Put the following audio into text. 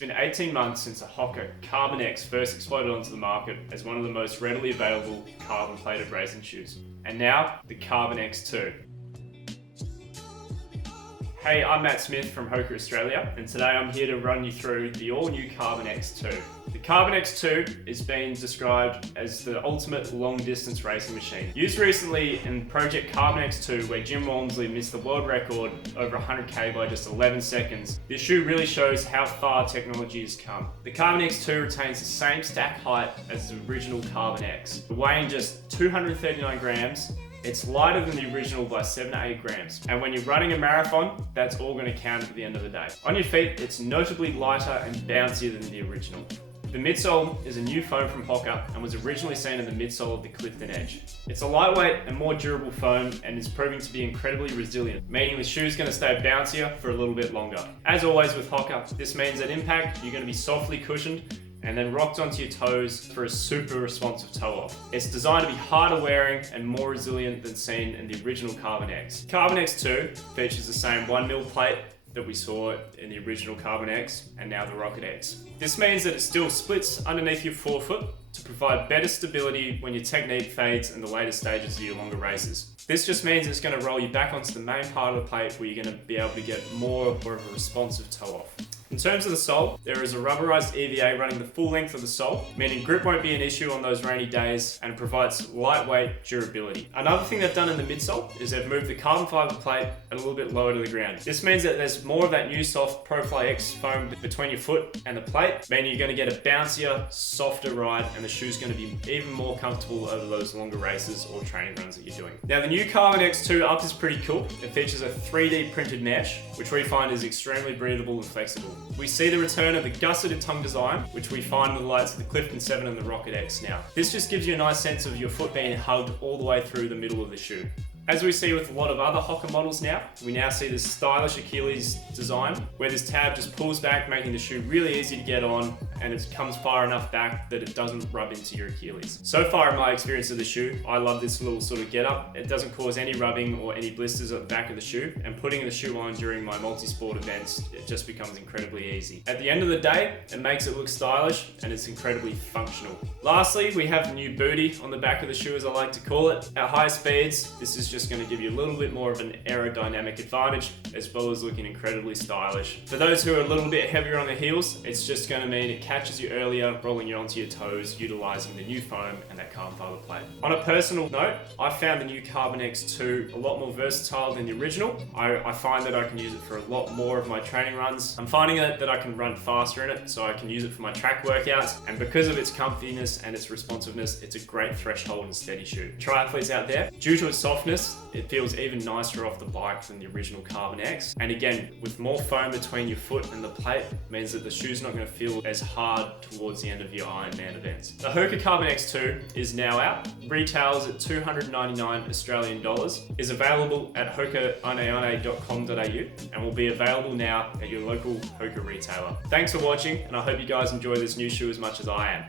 It's been 18 months since the Hoka Carbon X first exploded onto the market as one of the most readily available carbon-plated racing shoes. And now, the Carbon X2. Hey, I'm Matt Smith from Hoka Australia, and today I'm here to run you through the all-new Carbon X2. The Carbon X2 is being described as the ultimate long-distance racing machine. Used recently in Project Carbon X2, where Jim Walmsley missed the world record over 100k by just 11 seconds, this shoe really shows how far technology has come. The Carbon X2 retains the same stack height as the original Carbon X, weighing just 239 grams. It's lighter than the original by 7 to 8 grams. And when you're running a marathon, that's all going to count at the end of the day. On your feet, it's notably lighter and bouncier than the original. The Midsole is a new foam from Hoka and was originally seen in the midsole of the Clifton Edge. It's a lightweight and more durable foam and is proving to be incredibly resilient, meaning the shoe is going to stay bouncier for a little bit longer. As always with Hoka, this means at impact, you're going to be softly cushioned and then rocked onto your toes for a super responsive toe off. It's designed to be harder wearing and more resilient than seen in the original Carbon X. Carbon X2 features the same 1mm plate that we saw in the original Carbon X and now the Rocket X. This means that it still splits underneath your forefoot to provide better stability when your technique fades in the later stages of your longer races. This just means it's going to roll you back onto the main part of the plate where you're going to be able to get more of a responsive toe off. In terms of the sole, there is a rubberized EVA running the full length of the sole, meaning grip won't be an issue on those rainy days and provides lightweight durability. Another thing they've done in the midsole is they've moved the carbon fiber plate a little bit lower to the ground. This means that there's more of that new soft ProFly X foam between your foot and the plate, meaning you're going to get a bouncier, softer ride and the shoe's going to be even more comfortable over those longer races or training runs that you're doing. Now the new Carbon X2 up is pretty cool. It features a 3D printed mesh, which we find is extremely breathable and flexible. We see the return of the gusseted tongue design, which we find in the lights of the Clifton 7 and the Rocket X now. This just gives you a nice sense of your foot being hugged all the way through the middle of the shoe. As we see with a lot of other Hoka models now, we now see this stylish Achilles design, where this tab just pulls back, making the shoe really easy to get on, and it comes far enough back that it doesn't rub into your Achilles. So far in my experience of the shoe, I love this little sort of get up. It doesn't cause any rubbing or any blisters at the back of the shoe, and putting the shoe on during my multi-sport events, it just becomes incredibly easy. At the end of the day, it makes it look stylish, and it's incredibly functional. Lastly, we have the new booty on the back of the shoe, as I like to call it. At high speeds, this is just going to give you a little bit more of an aerodynamic advantage, as well as looking incredibly stylish. For those who are a little bit heavier on the heels, it's just going to mean it catches you earlier, rolling you onto your toes, utilizing the new foam and that carbon fiber plate. On a personal note, I found the new Carbon X2 a lot more versatile than the original. I find that I can use it for a lot more of my training runs. I'm finding that I can run faster in it, so I can use it for my track workouts, and because of its comfiness and its responsiveness, it's a great threshold and steady shoe. Triathletes out there, due to its softness, it feels even nicer off the bike than the original Carbon X. And again, with more foam between your foot and the plate, means that the shoe's not going to feel as hard towards the end of your Ironman events. The Hoka Carbon X2 is now out, retails at 299 Australian dollars, is available at hokaoneone.com.au, and will be available now at your local Hoka retailer. Thanks for watching, and I hope you guys enjoy this new shoe as much as I am.